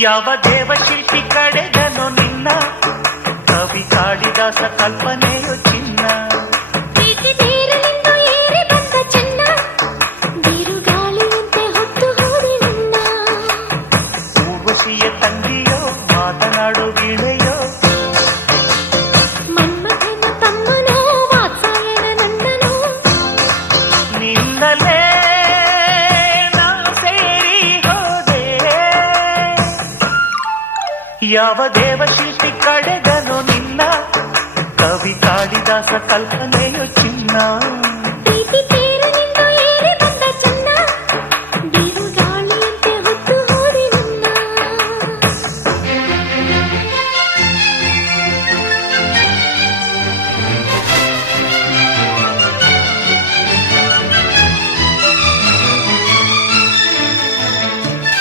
ಯಾವ ದೇವಶಿಲ್ಪಿ ಕಡೆಗನು ನಿನ್ನ ಕವಿ ಕಾಳಿದಾಸ ಕಲ್ಪನೆಯು ಚಿನ್ನ ಊರ್ವಶಿಯ ತಂಗಿಯೋ ಮಾತನಾಡು ಗಿಳೆಯೋ ಮನ್ಮಥನ ತಮ್ಮನೋ ವಾತ್ಸಾಯನ ನಂದನೋ ನಿನ್ನಲೇ ನಾ ಸೇರಿ ಹೋದೆ ಯಾವ ದೇವಶಿಲ್ಪಿ ಕಡೆಗನು ನಿನ್ನ ಕವಿ ಕಾಳಿದಾಸ ಕಲ್ಪನೆಯು ಚಿನ್ನ